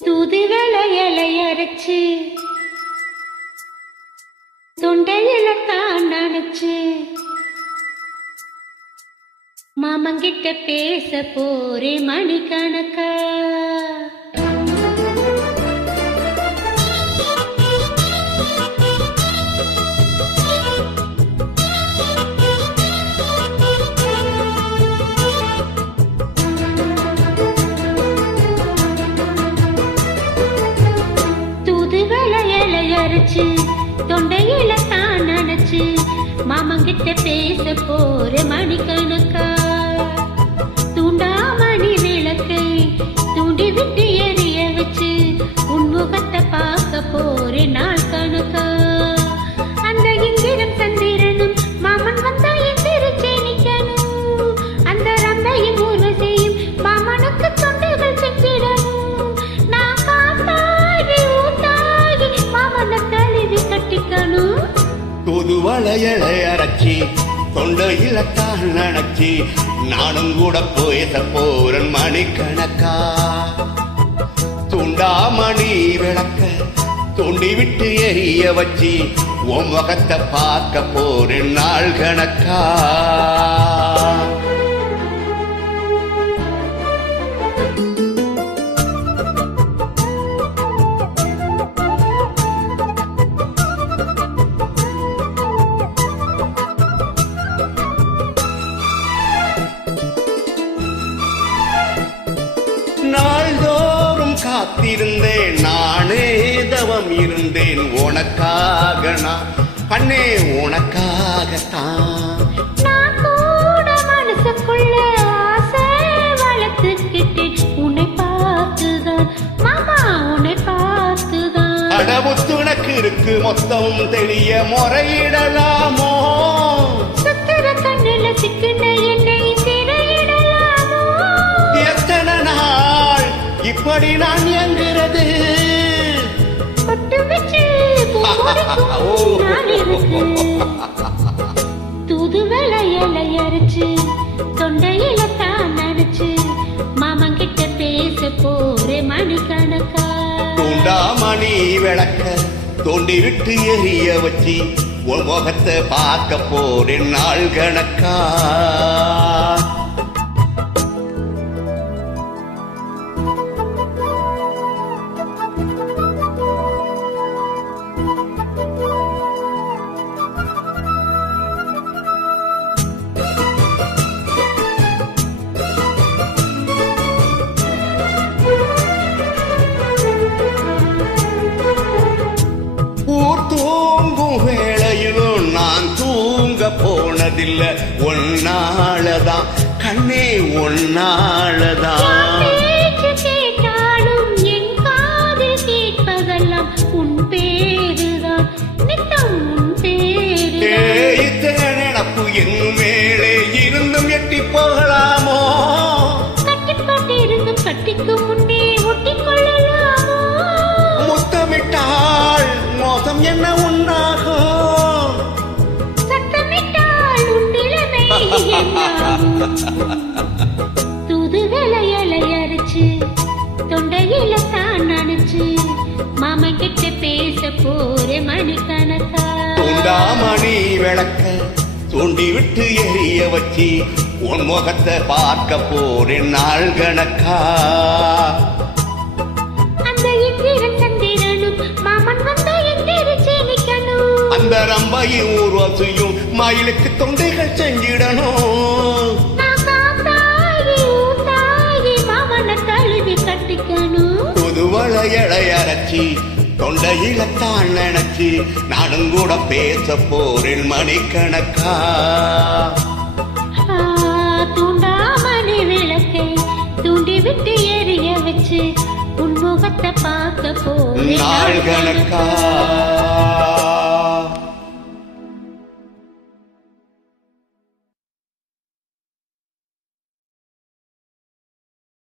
தூதுவளை இலையரைச்சு தொண்டையில தான் நினைச்சு மாமங்கிட்ட பேச போரே மணிக்கணக்கா. தொண்டையில தான் நினைச்சு மாமங்கிட்ட பேச போற மணிக்கணக்கா. தூண்டாமணி விளக்கை தூண்டி விட்டு எரிய வச்சு உன்முகத்தை பார்க்க போற நாள் கணக்கா. அந்த இந்திரன் சந்திரனும் மாமன் வந்தா எந்திரிச்சே நிக்கணும். அந்த ரந்தையும் ஊர்வசையும் மாமனுக்கு தொண்டுகள் செஞ்சிடணும். நான் காத்தாகி ஊத்தாகி மாமனை கழுவி கட்டிக்கணும். தூதுவளையலை அரைச்சி தொண்டையில தான் நினைச்சி நானும் கூட பேச போறன் மணிக்கணக்கா. தூண்டாமணி விளக்க தூண்டி விட்டு எரிய வச்சு உன் முகத்தை பார்க்க போறேன் நாள் கணக்கா. நாள்தோறும் காத்திருந்தேன் நானே தவம் இருந்தேன் உனக்காக. நான் அண்ணே உனக்காகத்தான். நான் கூட மனசுக்குள்ள ஆசை வளர்த்துக்கிட்டேன் உன்னை பார்த்துதான் மாமா உன்னை பார்த்துதான். அடவுத்துனக்கு இருக்கு மொத்தம் தெரிய முறையிடலாமோ. சுத்திர கண்ணில சிக்கின என்னை சிறையிடலாமோ. எத்தனை நாள் இப்படி நான் எங்கிறது. பொட்டு வச்சு பூவரைக்கும் நாள் இருக்கு. தூதுவளை இலை அரைச்சு தொண்டையில தான் நினைச்சு மாமங்கிட்ட பேச போறே மணிக்கணக்கா. தூண்டாமணி விளக்க தோண்டி விட்டு எரிய வச்சு உன் முகத்தை பார்க்க போறேன் நாள் கணக்கா. தூங்கும் வேளையிலும் நான் தூங்க போனதில்ல ஒன்னாலதான் கண்ணே ஒன்னாலதான். கேட்டாலும் என் காதில் கேட்பதெல்லாம் உன் பேருதான் நித்தம் உன் பேரு. நினப்பு என் மேலே இருந்தும் எட்டி போகலாமோ. கட்டிப்பாட்டு இருந்தும் கட்டிக்கு முன்னே ஒட்டிக் கொள்ளலாமோ. முத்தமிட்டால் மோசம் என்ன உண்டாகும். சத்தமிட்டால் உன் நிலைமை என்னாகும். தூதுவளை இலை அரைச்சு தொண்டையில தான் நினைச்சு மாமன் கிட்ட பேச போறே மணிக்கணக்கா. தூண்டாமணி விளக்க தூண்டி விட்டு எரிய வச்சு உன் முகத்தை பார்க்க போறேன் நாள் கணக்கா. அந்த இந்திரன் சந்திரனும் மாமன் வந்தா எந்திரிச்சு நிக்கணும். அந்த ரம்பையும் ஊர்வசையும் மயிலுக்கு தொண்டைகள் செஞ்சிடணும். நான் காத்தாகி ஊத்தாகி மாமனை கழுவி கட்டிக்கணும். தூதுவளையலை அரைச்சி தொண்டையில தான் நினைச்சு நானும் கூட பேச போறேன் மணிக்கணக்கா. தூண்டாமணி விளக்கை தூண்டி விட்டு எரிய வச்சு உன் முகத்தை பார்க்க போறேன் நாள் கணக்கா.